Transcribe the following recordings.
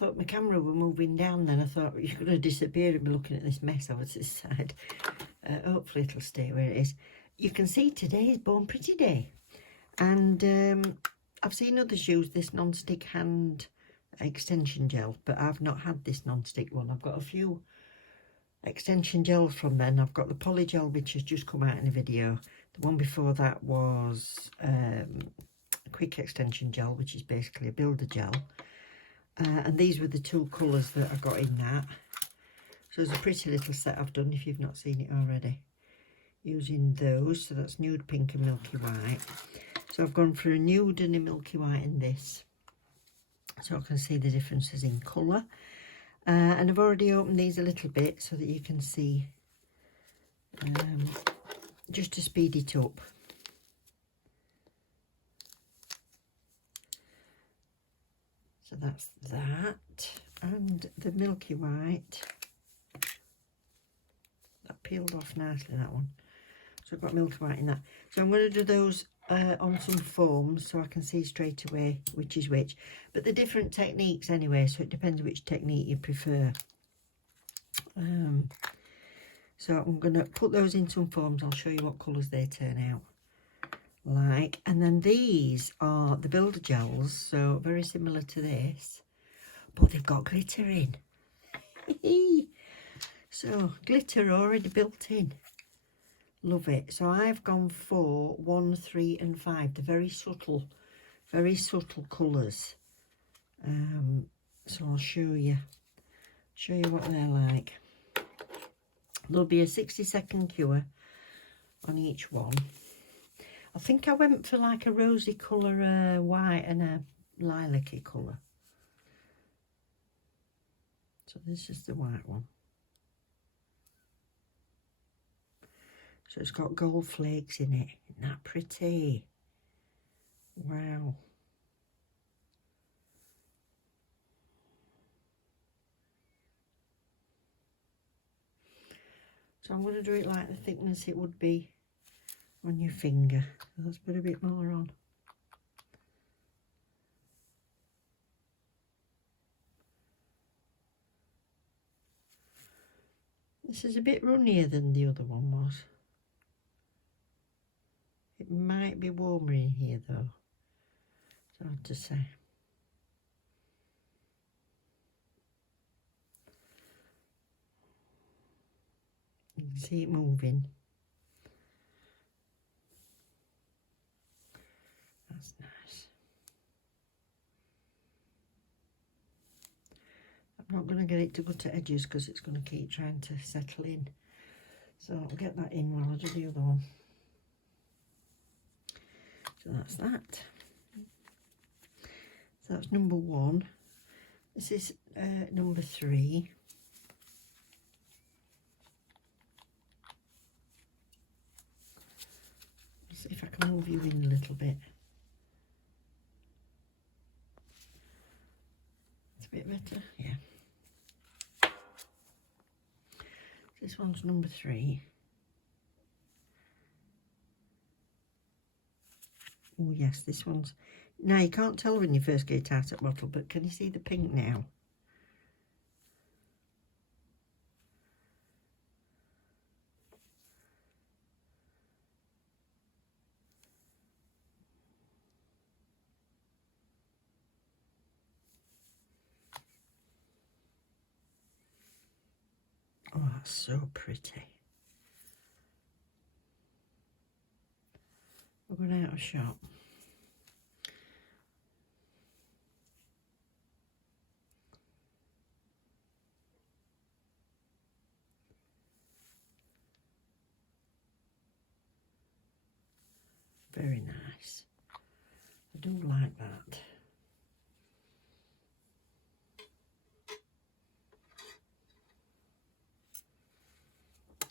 thought my camera were moving down then. I thought you're going to disappear and be looking at this mess over to this side. Hopefully it'll stay where it is. You can see today is Born Pretty Day. And I've seen others use this non-stick hand extension gel, but I've not had this non-stick one. I've got a few extension gels from then. I've got the poly gel, which has just come out in a video. The one before that was a quick extension gel, which is basically a builder gel. And these were the two colours that I got in that. So it's a pretty little set I've done if you've not seen it already. Using those, so that's nude pink and milky white. So I've gone for a nude and a milky white in this. So I can see the differences in colour. And I've already opened these a little bit so that you can see, just to speed it up. So that's that, and the milky white, that peeled off nicely, that one. So I've got milky white in that. So I'm going to do those on some foams so I can see straight away which is which. But the different techniques anyway, so it depends which technique you prefer. So I'm going to put those in some foams. I'll show you what colours they turn out like. And then these are the builder gels, so very similar to this, but they've got glitter in. So glitter already built in. Love it. So I've gone for 1, 3 and 5. They're very subtle colours. So I'll show you what they're like. There'll be a 60-second cure on each one. I think I went for like a rosy colour, white and a lilac-y colour. So this is the white one. So it's got gold flakes in it. Isn't that pretty? Wow. So I'm going to do it like the thickness it would be on your finger. Let's put a bit more on. This is a bit runnier than the other one was. It might be warmer in here though. It's hard to say. You can see it moving. That's nice. I'm not going to get it to go to edges because it's going to keep trying to settle in. So I'll get that in while I do the other one. So that's that. So that's number 1. This is number 3. Let's see if I can move you in a little bit. It's a bit better, yeah. This one's number 3. Oh yes, this one's... Now you can't tell when you first get it out of the bottle, but can you see the pink now? Oh, that's so pretty. We're going out of shop. Very nice. I do like that.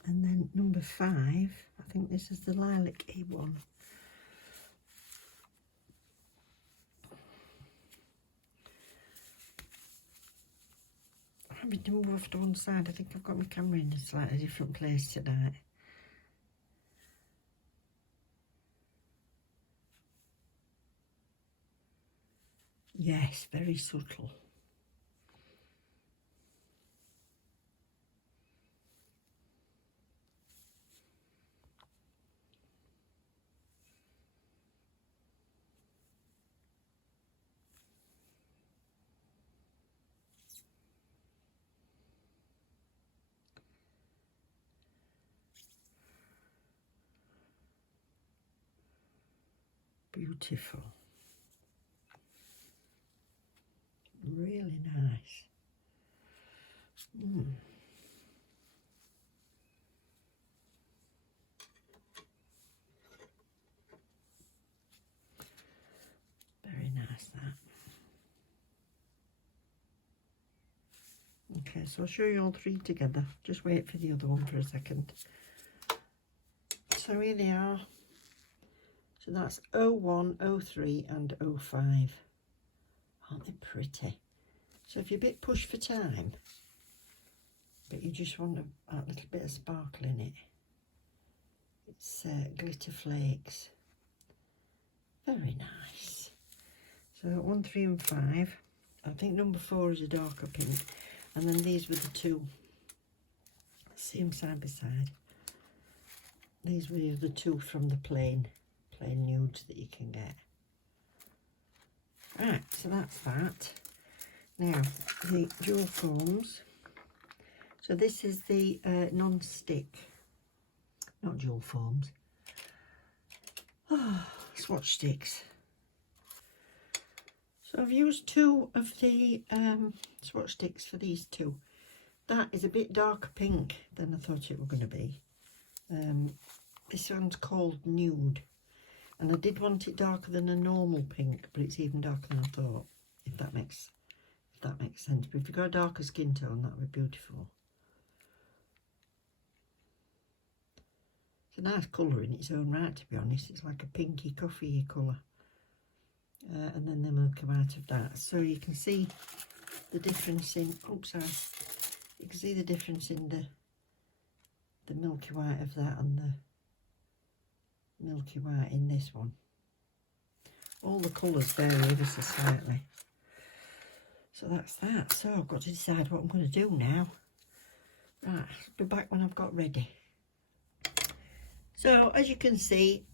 And then number 5, I think this is the lilac-y one. I'm having to move off to one side. I think I've got my camera in a slightly different place tonight. Yes, very subtle. beautiful. Really nice. Very nice, that. Okay, so I'll show you all three together. Just wait for the other one for a second. So here they are. So that's 01, 03 and 05. Aren't they pretty? So if you're a bit pushed for time, but you just want a little bit of sparkle in it, it's glitter flakes. Very nice. So 1, 3 and 5. I think number 4 is a darker pink. And then these were the two. See them side by side. These were the two from the plain nudes that you can get. Right, so that's that. Now, the dual foams. So this is the non-stick, not dual foams. Oh, swatch sticks. So I've used 2 of the swatch sticks for these two. That is a bit darker pink than I thought it was going to be. This one's called Nude. And I did want it darker than a normal pink, but it's even darker than I thought, if that makes sense. But if you've got a darker skin tone, that would be beautiful. It's a nice colour in its own right, to be honest. It's like a pinky coffee colour. And then the milk come out of that. So you can see the difference in, oops, sorry. You can see the difference in the milky white of that and the milky white in this one. All the colours vary ever so slightly. So that's that. So I've got to decide what I'm going to do now. Right, I'll be back when I've got ready. So as you can see,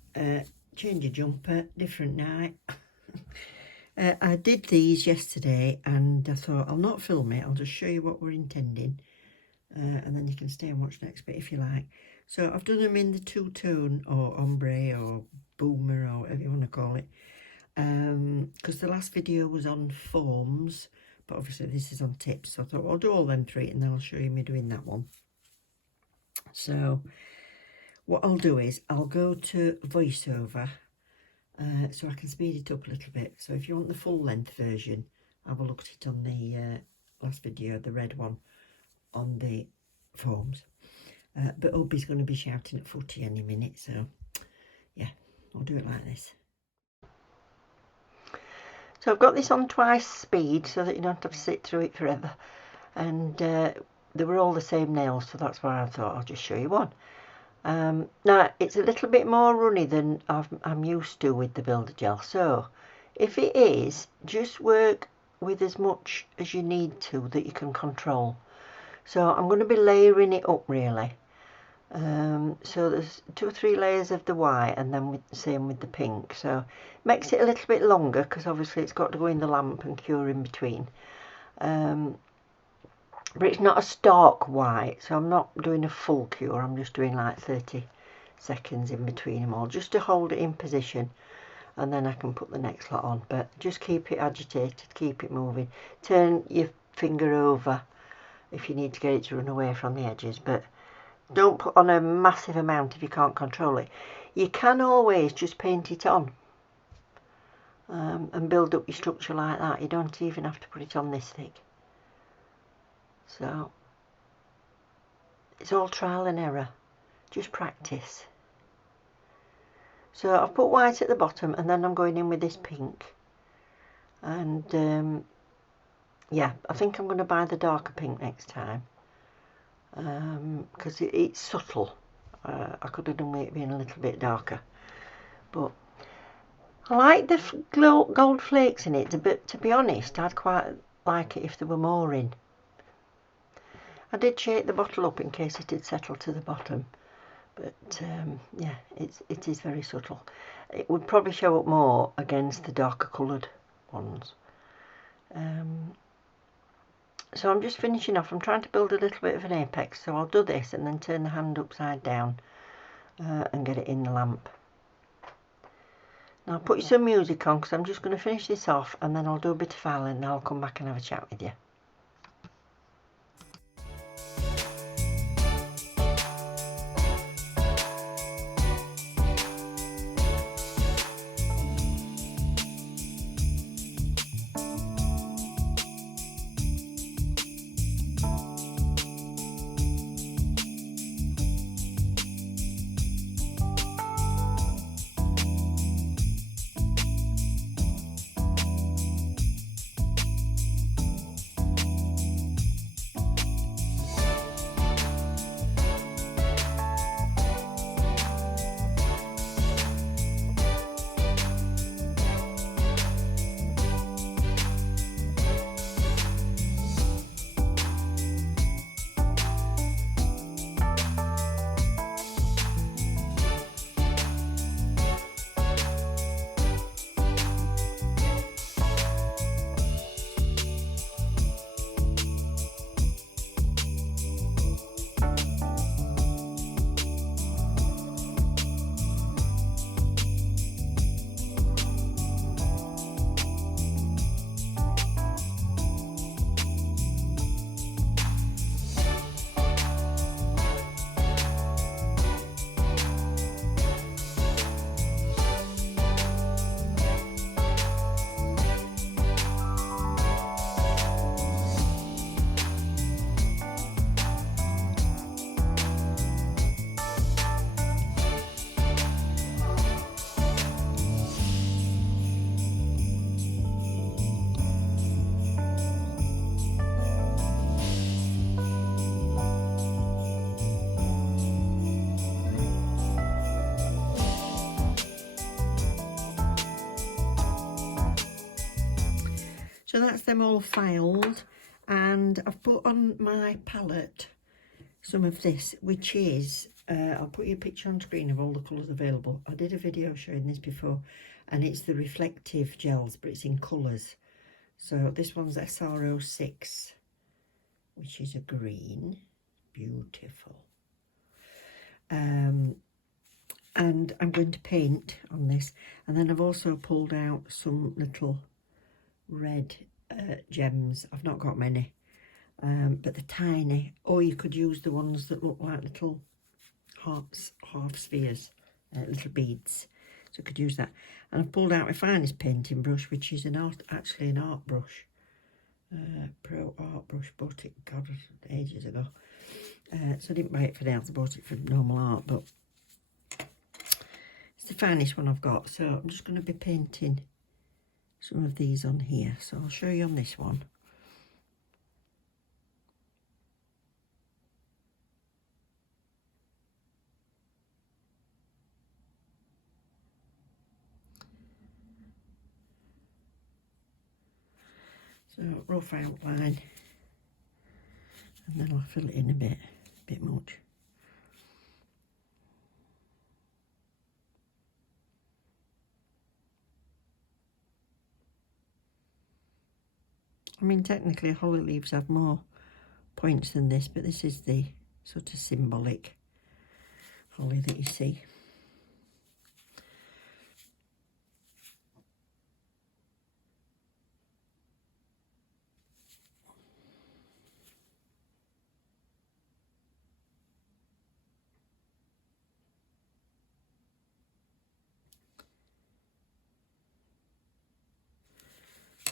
change your jumper, different night. I did these yesterday and I thought I'll not film it, I'll just show you what we're intending. And then you can stay and watch next bit if you like. So I've done them in the two-tone or ombre or boomer or whatever you want to call it. Because the last video was on forms, but obviously this is on tips. So I thought, well, I'll do all them 3 and then I'll show you me doing that one. So what I'll do is I'll go to voiceover so I can speed it up a little bit. So if you want the full length version, have a look at it on the last video, the red one on the forms. But Obie's going to be shouting at footy any minute, so yeah, I'll do it like this. So I've got this on twice speed so that you don't have to sit through it forever. And they were all the same nails, so that's why I thought I'll just show you one. Now, it's a little bit more runny than I'm used to with the Builder Gel. So if it is, just work with as much as you need to that you can control. So I'm going to be layering it up really. So there's 2 or 3 layers of the white and then same with the pink. So it makes it a little bit longer because obviously it's got to go in the lamp and cure in between. But it's not a stark white, so I'm not doing a full cure. I'm just doing like 30 seconds in between them all, just to hold it in position, and then I can put the next lot on. But just keep it agitated, keep it moving. Turn your finger over if you need to get it to run away from the edges, but don't put on a massive amount if you can't control it. You can always just paint it on and build up your structure like that. You don't even have to put it on this thick. So it's all trial and error, just practice. So I've put white at the bottom and then I'm going in with this pink. And yeah, I think I'm going to buy the darker pink next time. Because it's subtle. I could have done with it being a little bit darker. But I like the gold flakes in it, but to be honest, I'd quite like it if there were more in. I did shake the bottle up in case it had settled to the bottom, but yeah, it is very subtle. It would probably show up more against the darker coloured ones. So I'm just finishing off. I'm trying to build a little bit of an apex, so I'll do this and then turn the hand upside down and get it in the lamp. Now I'll put you some music on because I'm just going to finish this off and then I'll do a bit of filing and I'll come back and have a chat with you. So that's them all filed, and I've put on my palette some of this, which is, I'll put you a picture on screen of all the colours available. I did a video showing this before, and it's the reflective gels, but it's in colours. So this one's SR06, which is a green, beautiful. And I'm going to paint on this, and then I've also pulled out some little red gems. I've not got many, but they're tiny, or you could use the ones that look like little half spheres, little beads, so I could use that. And I've pulled out my finest painting brush, which is actually an art brush, Pro Art Brush. Bought it, God, ages ago, so I didn't buy it for nails, I bought it for normal art, but it's the finest one I've got. So I'm just going to be painting some of these on here, so I'll show you on this one. So rough outline, and then I'll fill it in a bit much. I mean, technically holly leaves have more points than this, but this is the sort of symbolic holly that you see.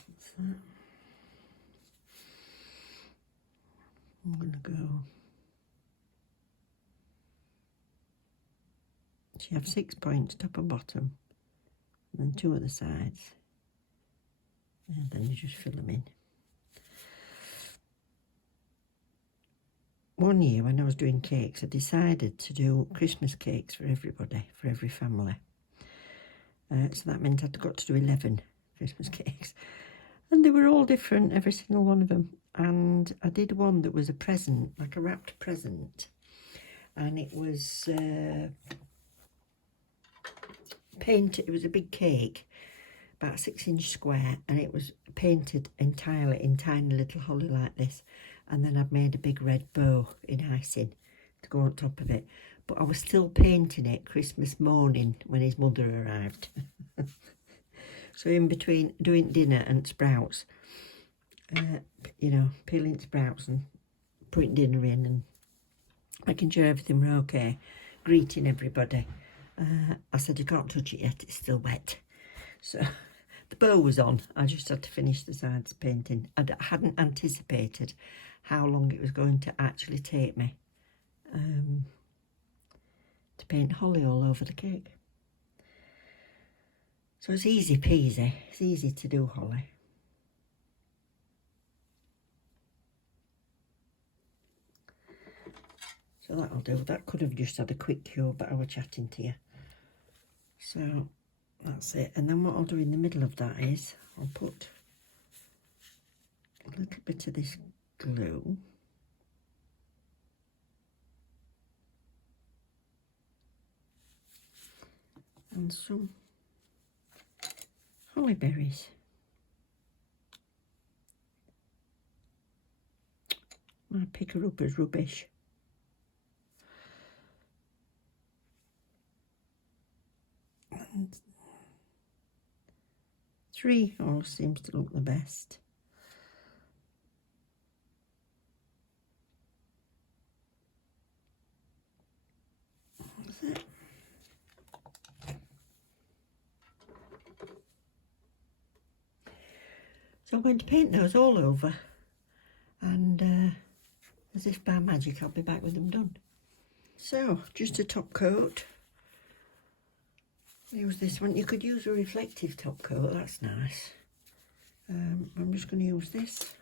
That's that. I'm going to go. So you have 6 points, top and bottom, and then 2 at the sides, and then you just fill them in. One year when I was doing cakes, I decided to do Christmas cakes for everybody, for every family. So that meant I'd got to do 11 Christmas cakes. And they were all different, every single one of them. And I did one that was a present, like a wrapped present. And it was painted, it was a big cake, about 6-inch square, and it was painted entirely in tiny little holly like this. And then I've made a big red bow in icing to go on top of it. but I was still painting it Christmas morning when his mother arrived. So in between doing dinner and sprouts, you know, peeling sprouts and putting dinner in and making sure everything were okay, greeting everybody, I said, you can't touch it yet, it's still wet. So the bow was on, I just had to finish the sides painting. I hadn't anticipated how long it was going to actually take me to paint holly all over the cake. So it's easy peasy, it's easy to do holly. So that'll do. That could have just had a quick cure, but I was chatting to you. So that's it. And then what I'll do in the middle of that is I'll put a little bit of this glue. And some holly berries. Might pick her up as rubbish. And 3 always seems to look the best. That's it. So I'm going to paint those all over, and as if by magic I'll be back with them done. So just a top coat. Use this one. You could use a reflective top coat, that's nice. I'm just going to use this.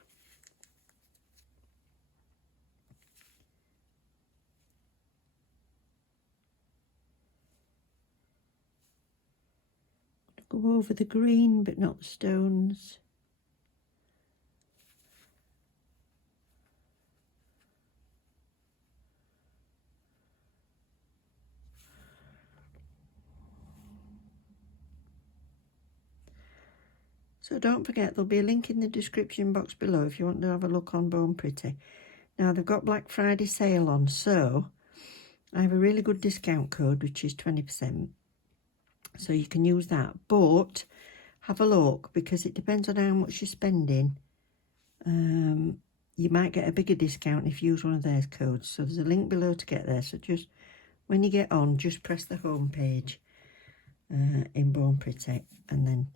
Go over the green but not the stones. So don't forget, there'll be a link in the description box below if you want to have a look on Bone Pretty. Now they've got Black Friday sale on, so I have a really good discount code which is 20%. So you can use that, but have a look because it depends on how much you're spending. You might get a bigger discount if you use one of their codes. So there's a link below to get there. So just when you get on, just press the home page in Bone Pretty, and then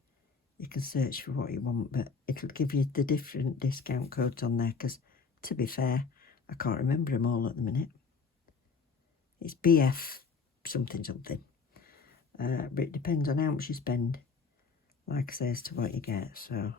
you can search for what you want, but it'll give you the different discount codes on there because, to be fair, I can't remember them all at the minute. It's BF something something. But it depends on how much you spend, like I say, as to what you get. So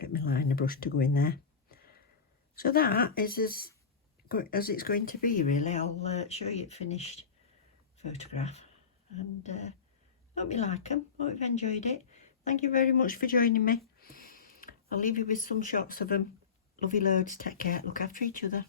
get my liner brush to go in there. So that is as it's going to be, really. I'll show you the finished photograph, and hope you like them. Hope you've enjoyed it. Thank you very much for joining me. I'll leave you with some shots of them. Love you loads. Take care. Look after each other.